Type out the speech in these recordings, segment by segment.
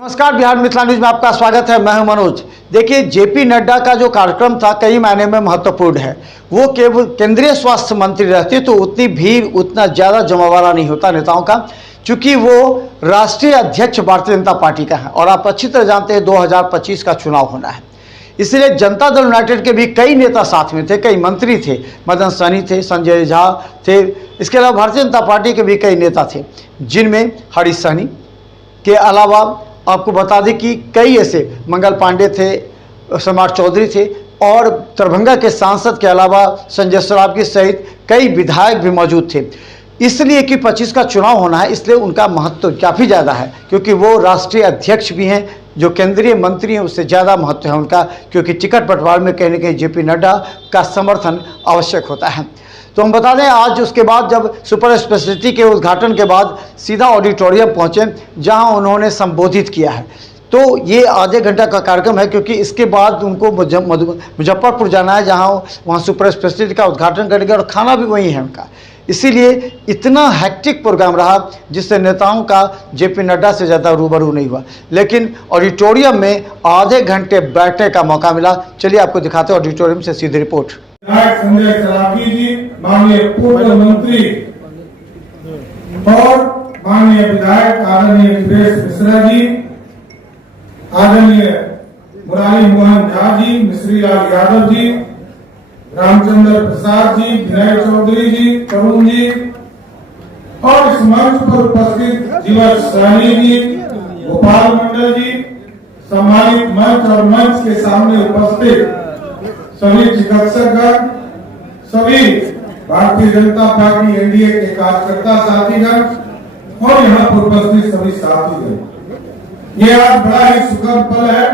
नमस्कार, बिहार मिथिला न्यूज में आपका स्वागत है। मैं हूं मनोज। देखिए, जेपी नड्डा का जो कार्यक्रम था कई मायने में महत्वपूर्ण है। वो केवल केंद्रीय स्वास्थ्य मंत्री रहते तो उतनी भीड़, उतना ज़्यादा जमावड़ा नहीं होता नेताओं का, क्योंकि वो राष्ट्रीय अध्यक्ष भारतीय जनता पार्टी का है और आप अच्छी तरह जानते हैं 2025 का चुनाव होना है। इसलिए जनता दल यूनाइटेड के भी कई नेता साथ में थे, कई मंत्री थे, मदन सहनी थे, संजय झा थे। इसके अलावा भारतीय जनता पार्टी के भी कई नेता थे, जिनमें हरीश सहनी के अलावा आपको बता दें कि कई ऐसे मंगल पांडे थे, सम्राट चौधरी थे और दरभंगा के सांसद के अलावा संजय सरावगी सहित कई विधायक भी मौजूद थे। इसलिए कि 25 का चुनाव होना है, इसलिए उनका महत्व काफ़ी ज़्यादा है, क्योंकि वो राष्ट्रीय अध्यक्ष भी हैं। जो केंद्रीय मंत्री हैं उससे ज़्यादा महत्व है उनका, क्योंकि टिकट बंटवारे में कहीं न कहीं जेपी नड्डा का समर्थन आवश्यक होता है। तो हम बता दें, आज उसके बाद जब सुपर स्पेशलिटी के उद्घाटन के बाद सीधा ऑडिटोरियम पहुंचे, जहां उन्होंने संबोधित किया है। तो ये आधे घंटा का कार्यक्रम है, क्योंकि इसके बाद उनको मुजफ्फरपुर जाना है, जहां वहां सुपर स्पेशलिटी का उद्घाटन करेंगे और खाना भी वहीं है उनका। इसीलिए इतना हैक्टिक प्रोग्राम रहा, जिससे नेताओं का जेपी नड्डा से ज़्यादा रूबरू नहीं हुआ, लेकिन ऑडिटोरियम में आधे घंटे बैठने का मौका मिला। चलिए आपको दिखाते हैं ऑडिटोरियम से सीधी रिपोर्ट। विधायक संजय सरावगी जी, माननीय पूर्व मंत्री और माननीय विधायक आदरणीय सुरेश मिश्रा जी, आदरणीय मुरारी मोहन झा जी, मिश्री लाल यादव जी, रामचंद्र प्रसाद जी, विनय चौधरी जी, तरुण जी और इस मंच पर उपस्थित जीवन सहनी जी, गोपाल मंडल जी, सम्मानित मंच और मंच के सामने उपस्थित सभी चिकित्सकगण, सभी भारतीय जनता पार्टी एनडीए के कार्यकर्ता साथीगण और यहाँ पर उपस्थित सभी साथीगण, ये आज बड़ा ही सुखद पल है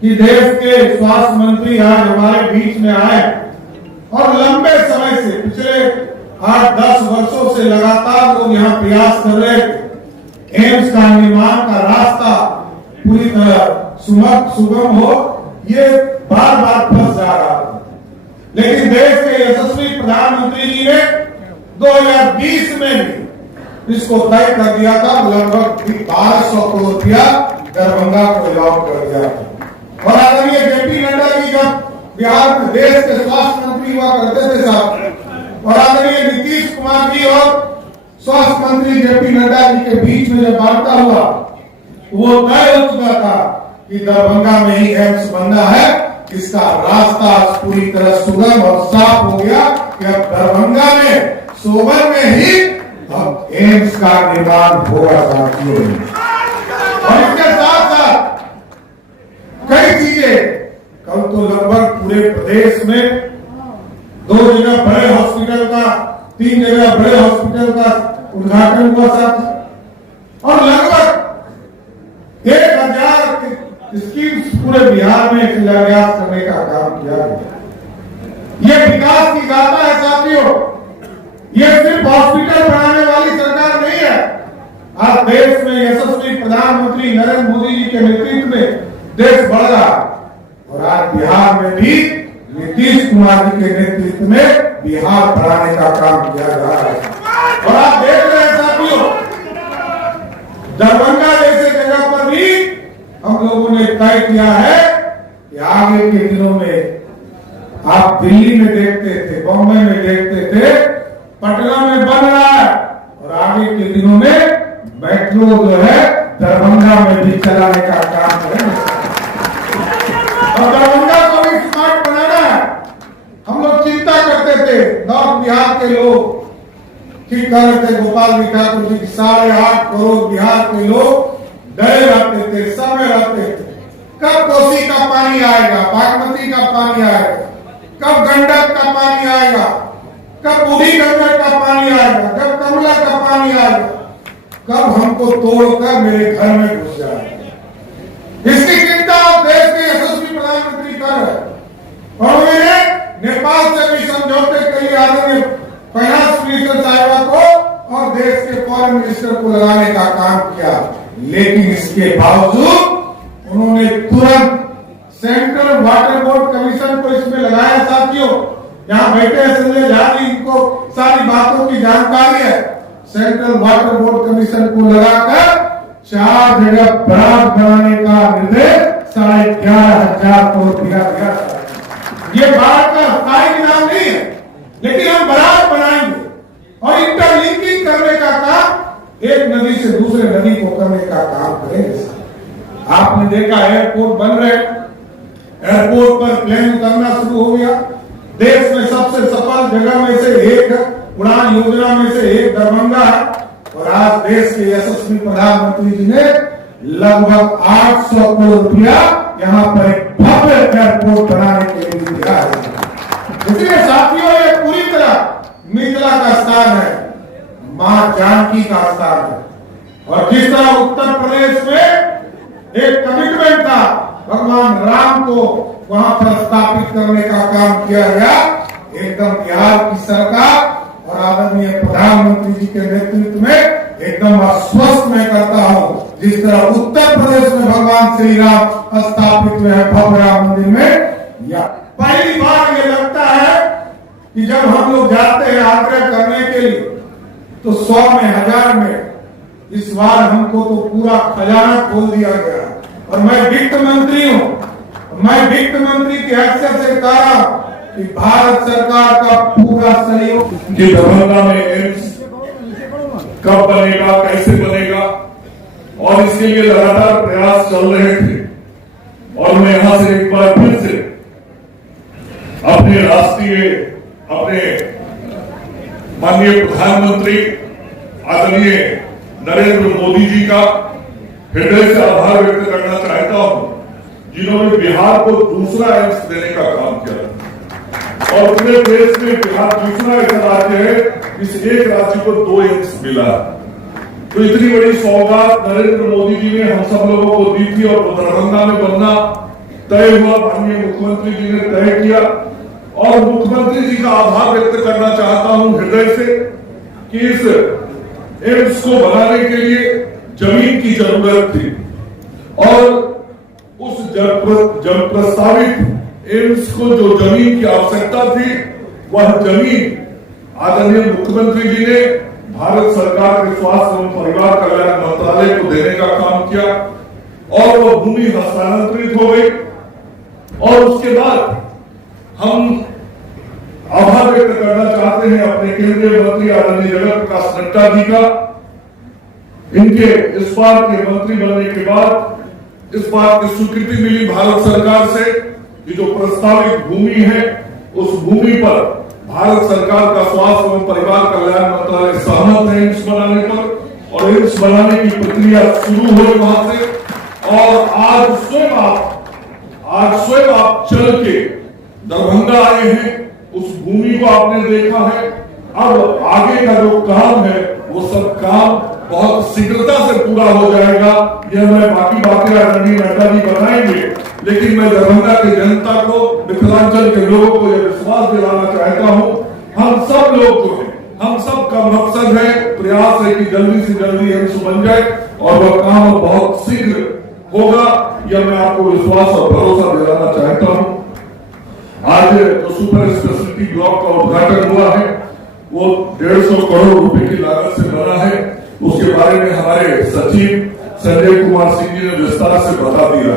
कि देश के स्वास्थ्य मंत्री आज हमारे बीच में आए और लंबे समय से, पिछले 8-10 वर्षों से लगातार लोग यहाँ प्रयास कर रहे थे एम्स का निर्माण का रास्ता पूरी तरह सुगम हो, ये बार बार फंस जा रहा था। लेकिन देश के यशस्वी प्रधानमंत्री जी ने 2020 में भी इसको तय कर दिया था। लगभग 1200 करोड़ रुपया दरभंगा को अलॉट कर दिया था। और आदरणीय जेपी नड्डा जी जब बिहार में देश के स्वास्थ्य मंत्री हुआ करते थे साहब, और आदरणीय नीतीश कुमार जी और स्वास्थ्य मंत्री जेपी नड्डा जी के बीच में जब वार्ता हुआ, वो तय हो चुका था कि दरभंगा में ही एम्स बनना है। इसका रास्ता पूरी तरह सुगम और साफ हो गया कि अब दरभंगा में, सोबर में ही अब एम्स का निर्माण होगा साथियों। और इसके साथ साथ कई चीजें, कल तो लगभग पूरे प्रदेश में 2 जगह बड़े हॉस्पिटल का, 3 जगह बड़े हॉस्पिटल का उद्घाटन हुआ साथ, और लगभग 1000 स्कीम्स पूरे बिहार में शिलान्यास करने का काम किया गया। ये विकास की गाथा है साथियों। ये सिर्फ हॉस्पिटल बनाने वाली सरकार नहीं है। आज देश में यशस्वी प्रधानमंत्री नरेंद्र मोदी जी के नेतृत्व में देश बढ़ रहा है और आज बिहार में भी नीतीश कुमार जी के नेतृत्व में बिहार बढ़ाने का काम किया जा रहा है। और आप देख रहे हैं साथियों, दरभंगा जैसे जगह पर भी हम लोगों ने तय किया है कि आगे के दिनों में, आप दिल्ली में देखते थे, बॉम्बे में देखते थे, पटना में बन रहा है, और आगे के दिनों में मेट्रो जो है दरभंगा में भी चलाने का काम करेंगे। और दरभंगा को भी स्मार्ट बनाना है। हम लोग चिंता करते थे, नॉर्थ बिहार के लोग ठीक कर रहे थे, गोपाल जी ठाकुर जी, 8.5 करोड़ बिहार के लोग डरे रहते थे, समय रहते थे, कब कोसी का पानी आएगा, बागमती का पानी आएगा, कब गंडक का पानी आएगा, कब बूढ़ी गंडक का पानी आएगा, कब कमला का पानी आएगा, कब हमको तोड़कर मेरे घर में घुस जाएगा। इसकी चिंता देश के यशस्वी प्रधानमंत्री कर रहे और उन्होंने नेपाल से भी समझौते के लिए आदरणीय फाइनेंस मिनिस्टर साहिबा को और देश के फॉरेन मिनिस्टर को लगाने का काम किया। लेकिन इसके बावजूद उन्होंने तुरंत सेंट्रल वाटर बोर्ड कमीशन को इसमें लगाया साथियों। यहाँ बैठे हैं संजय झा जी, इनको सारी बातों की जानकारी है। सेंट्रल वाटर बोर्ड कमीशन को लगाकर 4 जगह बराज बनाने का निर्देश 11,500 करोड़ दिया गया। ये भारत का स्थायी निजाम नहीं है, लेकिन हम बराज बनाएंगे और इंटरलिंकिंग करने का काम एक नदी से दूसरे नदी को करने का काम करेंगे। आपने देखा एयरपोर्ट बन रहे, एयरपोर्ट पर प्लेन उतरना शुरू हो गया। देश में सबसे सफल जगह में से एक उड़ान योजना में से एक दरभंगा है और आज देश के यशस्वी प्रधानमंत्री जी ने लगभग 800 करोड़ रुपया यहाँ पर एक भव्य एयरपोर्ट बनाने के लिए दिया है। इसलिए साथियों, ये पूरी तरह मिथिला का स्थान है, मां जानकी का स्थान है। और जिस तरह उत्तर प्रदेश में एक कमिटमेंट था भगवान राम को वहां पर स्थापित करने का काम किया गया, एकदम बिहार की सरकार और आदरणीय प्रधानमंत्री जी के नेतृत्व में एकदम आश्वस्त मैं करता हूं। जिस तरह उत्तर प्रदेश में भगवान श्री राम स्थापित हुए हैं भव्य राम मंदिर में, या पहली बार ये लगता है कि जब हम लोग जाते हैं आग्रह करने के लिए तो 100 में 1000 में, इस बार हमको तो पूरा खजाना खोल दिया गया। और मैं वित्त मंत्री हूं, मैं वित्त मंत्री की हैसियत से कह रहा हूं कि भारत सरकार का पूरा सहयोग कि दरभंगा में एम्स कब बनेगा, कैसे बनेगा, और इसके लिए लगातार प्रयास चल रहे थे। और मैं यहां से एक बार फिर से अपने माननीय प्रधानमंत्री आदरणीय नरेंद्र मोदी जी का हृदय से आभार व्यक्त करना चाहता हूं, जिन्होंने बिहार को दूसरा एम्स देने का काम किया। और पूरे देश में बिहार दूसरा ऐसा राज्य है इस एक राज्य को 2 एम्स मिला। तो इतनी बड़ी सौगात नरेंद्र मोदी जी ने हम सब लोगों को दी थी और दरभंगा में बनना तय हुआ। माननीय मुख्यमंत्री जी ने तय किया और मुख्यमंत्री जी का आभार व्यक्त करना चाहता हूं हृदय से कि इस एम्स को बनाने के लिए जमीन की जरूरत थी और उस जब प्रस्तावित एम्स को जो जमीन की आवश्यकता थी, वह जमीन आदरणीय मुख्यमंत्री जी ने भारत सरकार के स्वास्थ्य एवं परिवार कल्याण मंत्रालय को देने का काम किया और वह भूमि हस्तांतरित हो गई। और उसके बाद हम आभार व्यक्त करना चाहते हैं अपने केंद्रीय मंत्री आदरणीय जगत प्रकाश नड्डा जी का। इनके इस बार के मंत्री बनने के बाद इस बात की स्वीकृति मिली भारत सरकार से कि जो प्रस्तावित भूमि है उस भूमि पर भारत सरकार का स्वास्थ्य एवं परिवार कल्याण मंत्रालय सहमत है एम्स बनाने पर और एम्स बनाने की प्रक्रिया शुरू हुई वहां से। और आज स्वयं आप चल के दरभंगा आए हैं, उस भूमि को आपने देखा है। अब आगे का जो काम है वो सब काम बहुत शीघ्रता से पूरा हो जाएगा। यह मैं बाकी बातें आदरणीय नड्डा जी बताएंगे, लेकिन मैं दरभंगा की जनता को, मिथिलांचल के लोगों को यह विश्वास दिलाना चाहता हूं, हम सब लोग जो है, हम सब का मकसद है, प्रयास है कि जल्दी से जल्दी एम्स बन जाए और वह काम बहुत शीघ्र होगा। यह मैं आपको विश्वास और भरोसा दिलाना चाहता हूं। आज जो सुपर स्पेशलिटी ब्लॉक का उद्घाटन हुआ है वो 150 करोड़ रुपए की लागत से बना है। उसके बारे में हमारे सचिव संजय कुमार सिंह जी ने विस्तार से बता दिया।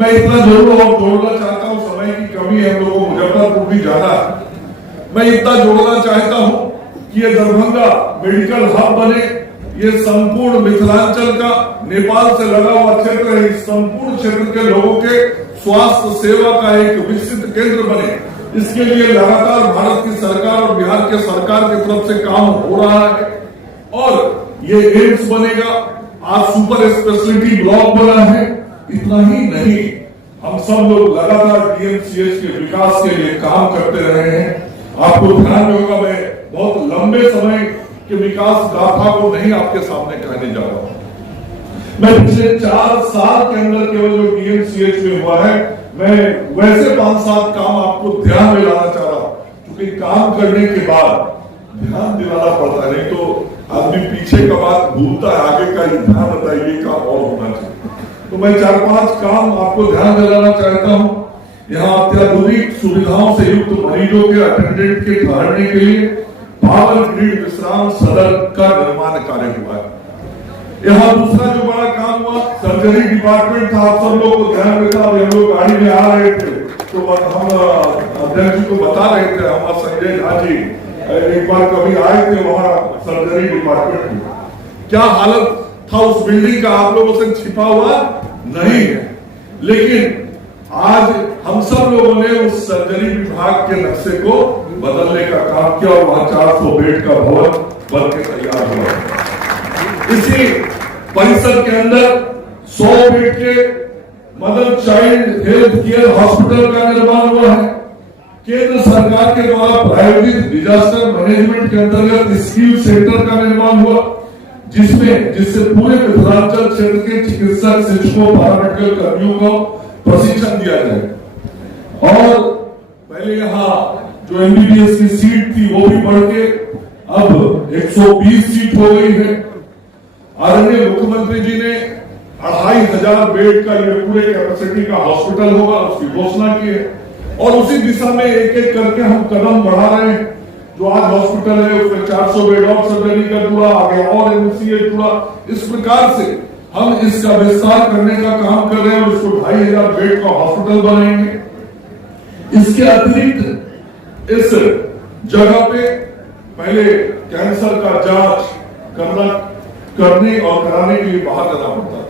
मैं इतना जरूर और जोड़ना चाहता हूं, समय की कमी है, हम लोगों को मुजफ्फरपुर भी जाना है। मैं इतना जोड़ना चाहता हूं कि ये दरभंगा मेडिकल हब बने, ये संपूर्ण मिथिलांचल का नेपाल से लगा हुआ क्षेत्र है, इस संपूर्ण क्षेत्र के लोगों के स्वास्थ्य सेवा का एक विकसित केंद्र बने। इसके लिए लगातार भारत की सरकार और बिहार के सरकार की तरफ से काम हो रहा है और ये एम्स बनेगा। आज सुपर स्पेशलिटी ब्लॉक बना है। इतना ही नहीं, हम सब लोग लगातार डीएमसीएच के विकास के लिए काम करते रहे हैं। आपको ध्यान में होगा, मैं बहुत लंबे समय के विकास गाथा को नहीं आपके सामने कहने जा रहा हूं। मैं पिछले 4 साल के अंदर केवल जो डीएमसीएच में हुआ है, मैं वैसे 5-7 काम आपको ध्यान में लाना चाह रहा हूं, क्योंकि काम करने के बाद ध्यान दिलाना पड़ता है, नहीं तो आदमी पीछे का बात भूलता है, आगे का ही ध्यान बताइए का और होना चाहिए। तो मैं 4-5 काम आपको ध्यान दिलाना चाहता हूं। यहाँ अत्याधुनिक सुविधाओं से युक्त मरीजों के अटेंडेंट के ठहरने के लिए पावर ग्रिड विश्राम सदन का निर्माण कार्य हुआ है। यहाँ दूसरा जो बड़ा काम काम हुआ, सर्जरी डिपार्टमेंट था, आप सब लोग को ध्यान में था। हम लोग गाड़ी में आ रहे थे तो हम अध्यक्ष जी को बता रहे थे, हमारे संजय झा जी एक बार कभी आए थे वहां सर्जरी डिपार्टमेंट में, क्या हालत था उस बिल्डिंग का आप लोगों से छिपा हुआ नहीं है। लेकिन आज हम सब लोगों ने उस सर्जरी विभाग के नक्शे को बदलने का काम किया और वहां 400 बेड का भवन बन के तैयार हुआ। इसी परिसर के अंदर 100 बेड के mother child health care hospital का निर्माण हुआ है। केंद्र सरकार के द्वारा प्रायोजित डिजास्टर मैनेजमेंट के अंतर्गत स्किल सेंटर का निर्माण हुआ, जिससे पूरे मिथिलांचल क्षेत्र के चिकित्सक, शिक्षकों, पैरामेडिकल कर्मियों को प्रशिक्षण दिया जाए। और पहले यहाँ जो एमबीबीएस की सीट थी वो भी बढ़ के अब 120 सीट हो गई है। आदरणीय मुख्यमंत्री जी ने 2500 बेड का ये पूरे कैपेसिटी का हॉस्पिटल होगा उसकी घोषणा की है और उसी दिशा में एक एक करके हम कदम बढ़ा रहे हैं। जो आज हॉस्पिटल है उसमें 400 बेड और सर्जरी का जुड़ा, आगे और एमसीए जुड़ा। इस प्रकार से हम इसका विस्तार करने का काम कर रहे हैं और इसको 2500 बेड का हॉस्पिटल बनाएंगे। इसके अतिरिक्त इस जगह पे पहले कैंसर का जांच करने और कराने के लिए बाहर जाना पड़ता था।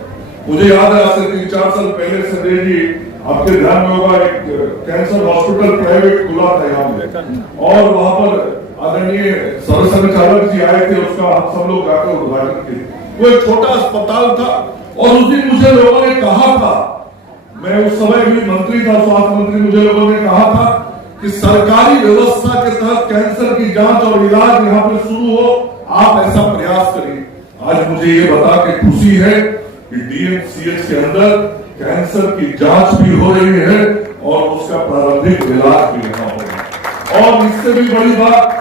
मुझे याद है आज से 3-4 साल पहले संजय जी आपके ध्यान में होगा एक कैंसर हॉस्पिटल प्राइवेट खुला था यहाँ में और वहां पर आदरणीय संचालक जी आए थे, उसका हम सब लोग जाकर उद्घाटन किए। वो एक छोटा अस्पताल था और उस दिन मुझे लोगों ने कहा था, मैं उस समय भी मंत्री था, स्वास्थ्य मंत्री, मुझे लोगों ने कहा था कि सरकारी व्यवस्था के तहत कैंसर की जांच और इलाज यहाँ पे शुरू हो, आप ऐसा प्रयास करिए। आज मुझे ये बता के खुशी है कि डीएमसीएच के अंदर कैंसर की जांच भी हो रही है और उसका प्रारंभिक इलाज भी यहाँ हो रहा है। और इससे भी बड़ी बात,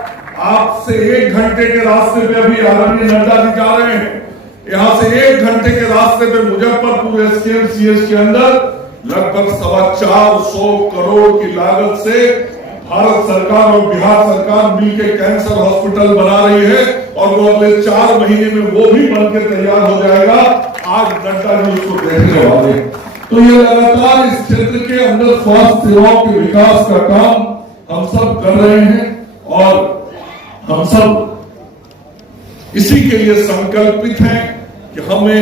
आपसे 1 घंटे के रास्ते पे अभी आदरणीय नड्डा जी जा रहे हैं, यहाँ से 1 घंटे के रास्ते पे मुजफ्फरपुर एसकेएमसीएच के अंदर लगभग 425 करोड़ की लागत से भारत सरकार और बिहार सरकार मिलकर कैंसर हॉस्पिटल बना रही है और वो अगले 4 महीने में वो भी बनकर तैयार हो जाएगा। आज नड्डा जी उसको देखने वाले। तो ये लगातार इस क्षेत्र के अंदर स्वास्थ्य सेवाओं के विकास का काम हम सब कर रहे हैं और हम सब इसी के लिए संकल्पित हैं कि हमें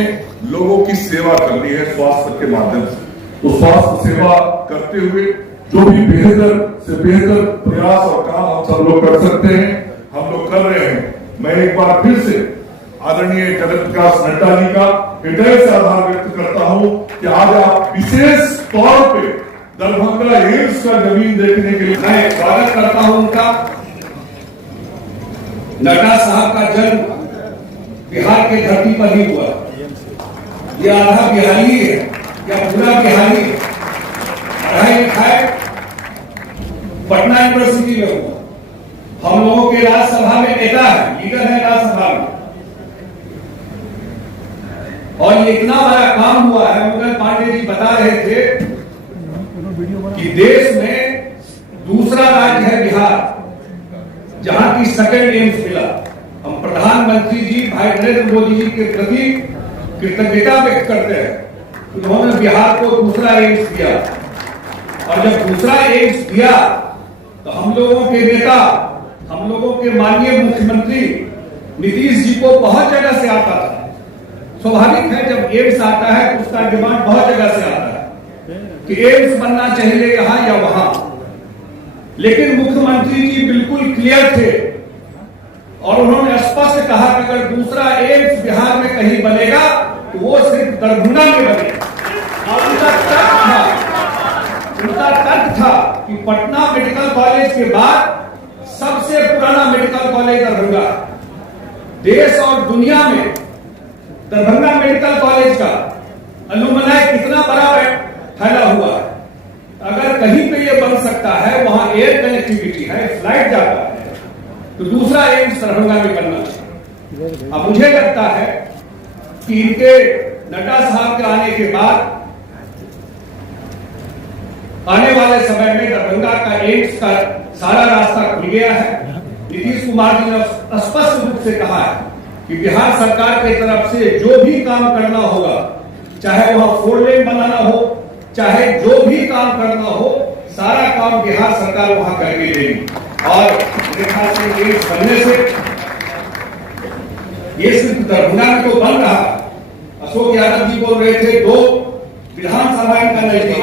लोगों की सेवा करनी है स्वास्थ्य के माध्यम से। तो स्वास्थ्य सेवा करते हुए जो भी बेहतर से बेहतर प्रयास और काम हम सब लोग कर सकते हैं, हम लोग कर रहे हैं। मैं एक बार फिर से आदरणीय जगत प्रकाश नड्डा जी का हृदय से आभार व्यक्त करता हूं कि आज आप विशेष तौर पे दरभंगा एम्स का जमीन देखने के लिए। मैं स्वागत करता हूं उनका। नड्डा साहब का जन्म बिहार के धरती पर ही हुआ। ये आधा बिहारी है या पूरा बिहारी है। पढ़ाई लिखाई पटना यूनिवर्सिटी में हुआ। हम लोगों के राज्यसभा में नेता है, लीडर है राज्यसभा में। और ये इतना बड़ा काम हुआ है, मुगल पांडे जी बता रहे थे कि देश में दूसरा राज्य है बिहार जहां की सेकंड एम्स मिला। हम प्रधानमंत्री जी भाई नरेंद्र मोदी जी के प्रति कृतज्ञता व्यक्त करते हैं। उन्होंने बिहार को दूसरा एम्स दिया और जब दूसरा एम्स दिया तो हम लोगों के नेता, हम लोगों के माननीय मुख्यमंत्री नीतीश जी को बहुत जगह से आता था। स्वाभाविक है जब एम्स आता है तो उसका डिमांड बहुत जगह से आता है कि एम्स बनना चाहिए यहां या वहां। लेकिन मुख्यमंत्री जी बिल्कुल क्लियर थे और उन्होंने स्पष्ट कहा कि अगर दूसरा एम्स बिहार में कहीं बनेगा तो वो सिर्फ दरभंगा में बनेगा। और उनका तर्क था कि पटना मेडिकल कॉलेज के बाद सबसे पुराना मेडिकल कॉलेज दरभंगा। देश और दुनिया में दरभंगा मेडिकल कॉलेज का अलुमनाई कितना बड़ा फैला हुआ है। अगर कहीं पे ये बन सकता है, वहां एयर कनेक्टिविटी है, फ्लाइट जाता है, तो दूसरा एम्स दरभंगा में बनना चाहिए। अब मुझे लगता है कि इनके नड्डा साहब के आने के बाद आने वाले समय में दरभंगा का एम्स का सारा रास्ता खुल गया है। नीतीश कुमार जी ने स्पष्ट रूप से कहा है कि बिहार सरकार की तरफ से जो भी काम करना होगा चाहे वहां 4 लेन बनाना हो, चाहे जो भी काम करना हो, सारा काम बिहार सरकार वहां करके देगी। और मेरे ख्याल से ये बनने से ये सिर्फ दरभंगा में तो बन रहा। अशोक यादव जी बोल रहे थे 2 विधानसभा इनका नजदीक,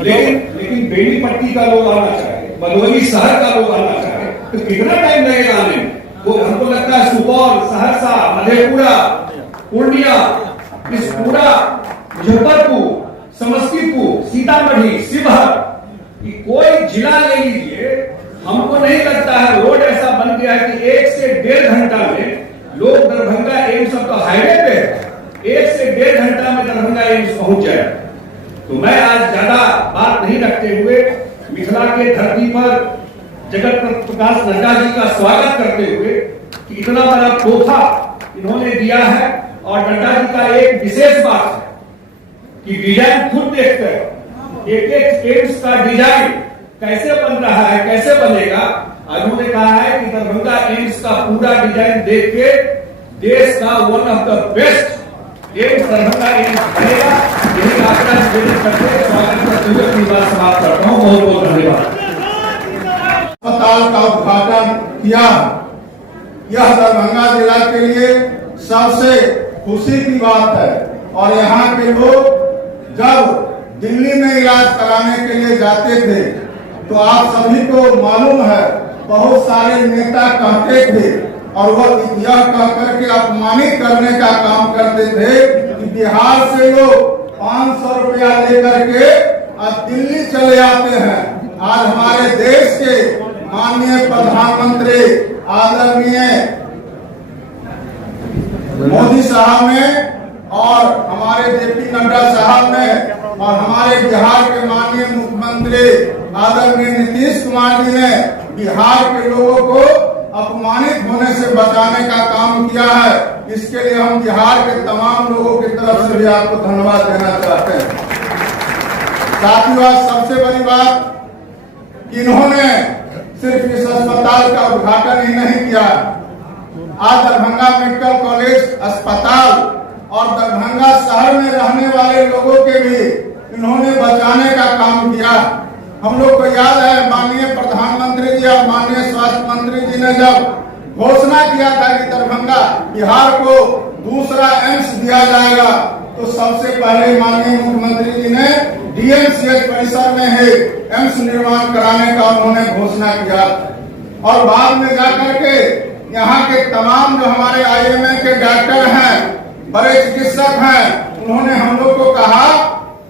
लेकिन बेनीपट्टी का लोग आना चाहे, बलवनी शहर का लोग आना चाहे तो कितना टाइम लगेगा आने में? वो हमको लगता है सुपौल, सहरसा, मधेपुरा, पूर्णिया, इस पूरा मुजफ्फरपुर, समस्तीपुर, सीतामढ़ी, शिवहर, कोई जिला ले लीजिए, हमको नहीं लगता है रोड ऐसा बन गया है कि 1 से 1.5 घंटा में लोग दरभंगा एम्स, अब तो हाईवे पे है, 1 से 1.5 घंटा में दरभंगा एम्स पहुंच जाए। तो मैं आज ज्यादा बात नहीं रखते हुए मिथिला के धरती पर जगत प्रकाश नड्डा जी का स्वागत करते हुए कि इतना बड़ा तोहफा इन्होंने दिया है। और नड्डा जी का एक विशेष बात है कि डिजाइन खुद देखते हैं, एक एम्स का डिजाइन कैसे बन रहा है, कैसे बनेगा। उन्होंने कहा है कि दरभंगा एम्स का पूरा डिजाइन देख के देश का one of the best AIIMS Darbhanga AIIMS बनेगा। यही आग्रह करते स्वागत करते हुए अपनी बात समाप्त करता हूँ। बहुत बहुत धन्यवाद। अस्पताल का उद्घाटन किया, यह दरभंगा जिला के लिए सबसे खुशी की बात है। और यहाँ के लोग जब दिल्ली में इलाज कराने के लिए जाते थे तो आप सभी को मालूम है, बहुत सारे नेता कहते थे और वह यह कह करके अपमानित करने का काम करते थे कि बिहार से लोग 500 रुपया लेकर के अब दिल्ली चले आते हैं। आज हमारे देश के माननीय प्रधानमंत्री आदरणीय मोदी साहब ने और हमारे जेपी नड्डा साहब ने और हमारे बिहार के माननीय मुख्यमंत्री आदरणीय नीतीश कुमार जी ने बिहार के लोगों को अपमानित होने से बचाने का काम किया है। इसके लिए हम बिहार के तमाम लोगों की तरफ से भी आपको धन्यवाद देना चाहते हैं। साथियों, आज सबसे बड़ी बात, इन्होंने सिर्फ इस अस्पताल का उद्घाटन ही नहीं किया, आज दरभंगा मेडिकल कॉलेज अस्पताल और दरभंगा शहर में रहने वाले लोगों के भी इन्होंने बचाने का काम किया। हम लोग को याद है, माननीय प्रधानमंत्री जी और माननीय स्वास्थ्य मंत्री जी ने जब घोषणा किया था कि दरभंगा बिहार को दूसरा एम्स दिया जाएगा, तो सबसे पहले माननीय मुख्यमंत्री जी ने डीएमसीएच परिसर में ही एम्स निर्माण कराने का उन्होंने घोषणा किया। और बाद में जाकर के यहाँ के तमाम जो हमारे आईएमए के डॉक्टर हैं, बड़े चिकित्सक हैं, उन्होंने हम लोग को कहा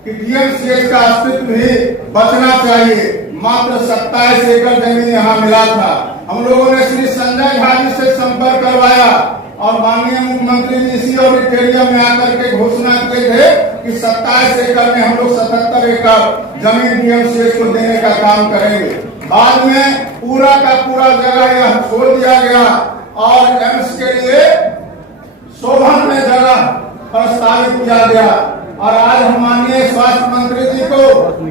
कि डीएमसीएच का अस्तित्व भी बचना चाहिए। मात्र 27 एकड़ जमीन यहाँ मिला था। हम लोगों ने श्री संजय झा जी से संपर्क करवाया और माननीय मुख्यमंत्री जी इसी ऑडिटोरियम में आकर के घोषणा किए थे कि 27 एकड़ में हम लोग 77 एकड़ जमीन डीएमसीएच को देने का काम करेंगे। बाद में पूरा का पूरा जगह यह छोड़ दिया गया और एम्स के लिए शोभन में जगह प्रस्तावित किया गया। और आज हम माननीय स्वास्थ्य मंत्री जी को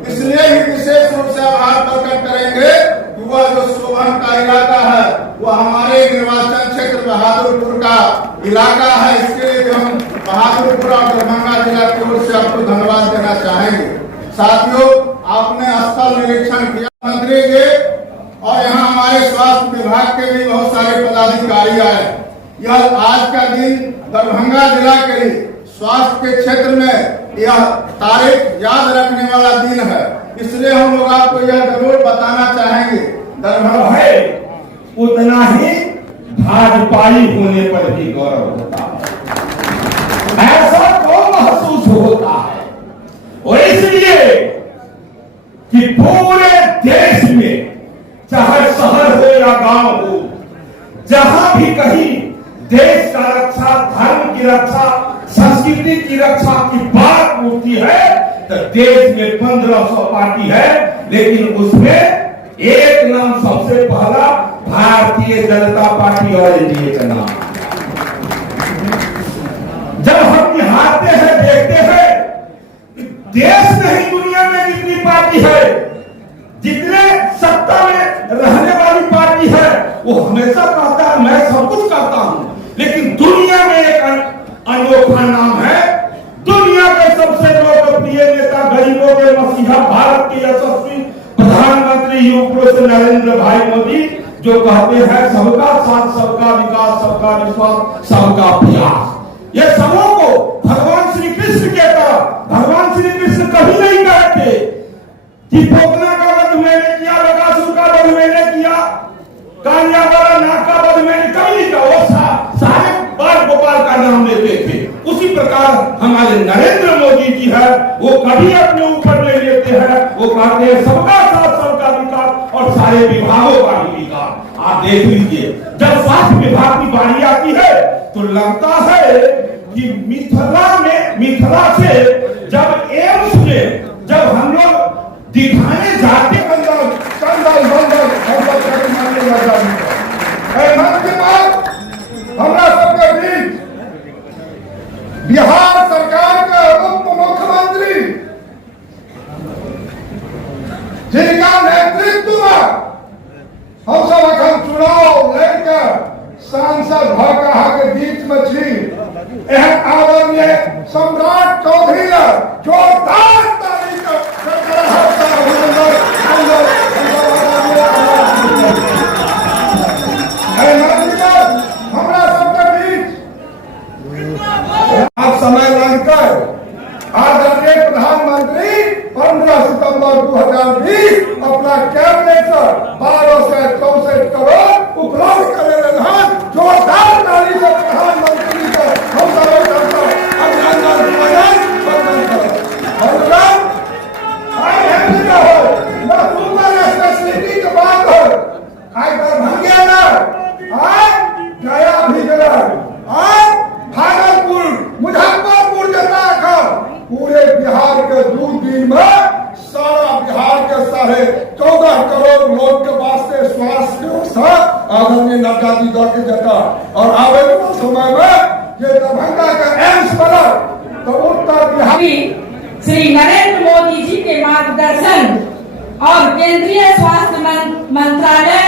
इसलिए भी विशेष रूप से आभार प्रकट करेंगे कि वह जो शोभन का इलाका है वह हमारे निर्वाचन क्षेत्र बहादुरपुर का इलाका है। इसके लिए हम बहादुरपुर और दरभंगा जिला की ओर से आपको धन्यवाद देना चाहेंगे। साथियों, आपने स्थल निरीक्षण किया मंत्री जी, और यहाँ हमारे स्वास्थ्य विभाग के भी बहुत सारे पदाधिकारी आए। यह आज का दिन दरभंगा जिला के लिए स्वास्थ्य के क्षेत्र में यह तारीख याद रखने वाला दिन है, इसलिए हम लोग आपको यह जरूर बताना चाहेंगे। दरभंगा है उतना ही भाजपाई होने पर भी गौरव होता है, ऐसा तो महसूस होता है। और इसलिए कि पूरे देश में चाहे शहर हो या गांव हो, जहां भी कहीं देश का रक्षा, धर्म की रक्षा, संस्कृति की रक्षा की बात उठती है तो देश में 1500 पार्टी है, लेकिन उसमें एक नाम सबसे पहला भारतीय जनता पार्टी और एनडीए का नाम। जब हम निहारते हैं, देखते हैं, देश नहीं दुनिया में जितनी पार्टी है, जितने सत्ता में रहने वाली पार्टी है, वो हमेशा कहता है मैं सब कुछ करता हूं, लेकिन दुनिया में एक अनोखा नाम है, दुनिया के सबसे लोकप्रिय नेता, गरीबों के मसीहा, भारत के यशस्वी प्रधानमंत्री युग पुरुष नरेंद्र भाई मोदी, जो कहते हैं सबका साथ, सबका विकास, सबका विश्वास, सबका प्रयास। ये सबों को भगवान श्री कृष्ण के तरफ, भगवान श्री कृष्ण कभी नहीं कहते कि पोखना का वध मैंने किया, बकासुर का वध मैंने किया, कान्या वाला नाग का वध मैंने कभी नहीं किया। वो सारे बार गोपाल का नाम लेते थे। उसी प्रकार हमारे नरेंद्र मोदी जी है, वो कभी अपने ऊपर नहीं लेते हैं। वो कहते हैं सबका साथ, सबका विकास और सारे विभागों का भी विकास। आप देख लीजिए, जब स्वास्थ्य विभाग की बारी आती है तो लगता है कि मिथिला से जब एम्स में जब हम लोग दिखाने जाते हमरा सबके बीच बिहार सरकार के उप मुख्यमंत्री, जिनका नेतृत्व में हम सब अखन चुनाव लड़कर सांसद भा के बीच में छी, आदरणीय सम्राट चौधरी जोरदार ताली हमरा सबके बीच आप समय लगकर आदरणीय प्रधानमंत्री 15 सितंबर 2020 अपना कैबिनेट से 1264 करोड़ उपलब्ध करे हैं। जोरदार ताली से प्रधानमंत्री को हम सब अभिनंदन वंदन करें। आई है ना सुंदर स्पेशलिटी के बात हो, आई दरभंगा ना, आई गया भी गया, आई भागलपुर, मुजफ्फरपुर जता पूरे बिहार के 2 दिन में सारा बिहार के 14.5 करोड़ लोग के वास्ते स्वास्थ्य व्यवस्था आदरणीय नड्डा जी दे के जता। और आवे वाला समय में ये दरभंगा का एम्स बना तो उत्तर बिहार श्री नरेंद्र मोदी जी के मार्गदर्शन और केंद्रीय स्वास्थ्य मंत्रालय,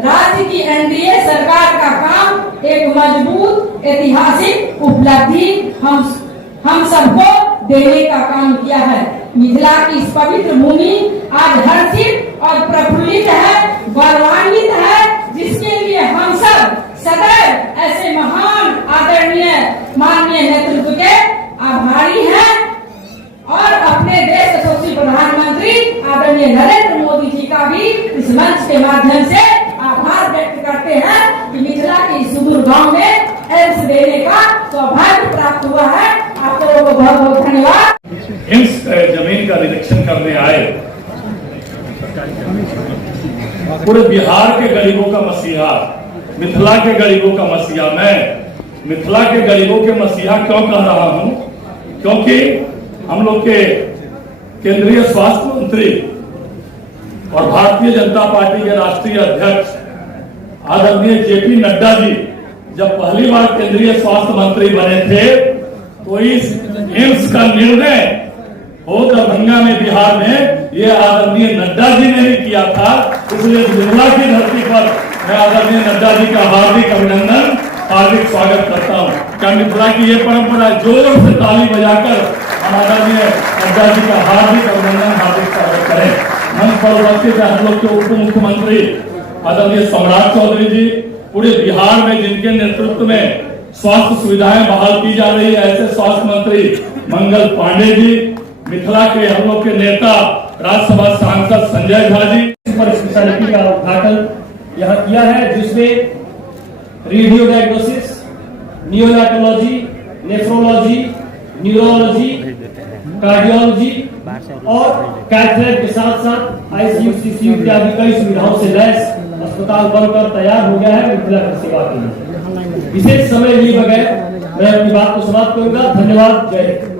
राज्य की एनडीए सरकार का काम एक मजबूत ऐतिहासिक उपलब्धि हम सबको देने का काम किया है। मिथिला की इस पवित्र भूमि आज हर्षित और प्रफुल्लित है, गौरवान्वित है, जिसके लिए हम सब सदैव ऐसे महान आदरणीय माननीय नेतृत्व के आभारी हैं और अपने देश यशस्वी प्रधानमंत्री आदरणीय नरेंद्र मोदी जी का भी इस मंच के माध्यम से आभार व्यक्त करते हैं कि मिथिला के इस सुदूर गांव में एम्स देने का सौभाग्य प्राप्त हुआ है। आप लोगों को बहुत बहुत धन्यवाद। एम्स जमीन का निरीक्षण करने आए पूरे बिहार के गरीबों का मसीहा, मिथिला के गरीबों का मसीहा। मैं मिथिला के गरीबों के मसीहा क्यों कह रहा हूं? क्योंकि हम लोग के केंद्रीय स्वास्थ्य मंत्री और भारतीय जनता पार्टी के राष्ट्रीय अध्यक्ष आदरणीय जेपी नड्डा जी जब पहली बार केंद्रीय स्वास्थ्य मंत्री बने थे तो इस एम्स का निर्णय हो दरभंगा में, बिहार में, ये आदरणीय नड्डा जी ने ही किया था। इसलिए मिथिला की धरती पर मैं आदरणीय नड्डा जी का हार्दिक अभिनंदन, हार्दिक स्वागत करता हूँ। क्या मिथिला की ये परंपरा, जोर से ताली बजाकर हम आदरणीय नड्डा जी का हार्दिक अभिनंदन, हार्दिक स्वागत करें। मंच पर उपस्थित है हम लोग के उप मुख्यमंत्री आदरणीय सम्राट चौधरी जी, पूरे बिहार में जिनके नेतृत्व में स्वास्थ्य सुविधाएं बहाल की जा रही है, ऐसे स्वास्थ्य मंत्री मंगल पांडे जी, मिथिला के हम लोग के नेता राज्यसभा सांसद संजय झा जी। सुपर स्पेशलिटी का उद्घाटन यहाँ किया है, जिसमें radio diagnosis, neonatology, nephrology, neurology, cardiology और कैथरेट के साथ साथ आईसीयू, सीसीयू इत्यादि कई सुविधाओं से लैस अस्पताल बनकर तैयार हो गया है मिथिला की सेवा के लिए। विशेष समय लिए बगैर मैं अपनी बात को समाप्त करूंगा। धन्यवाद। जय हिंद।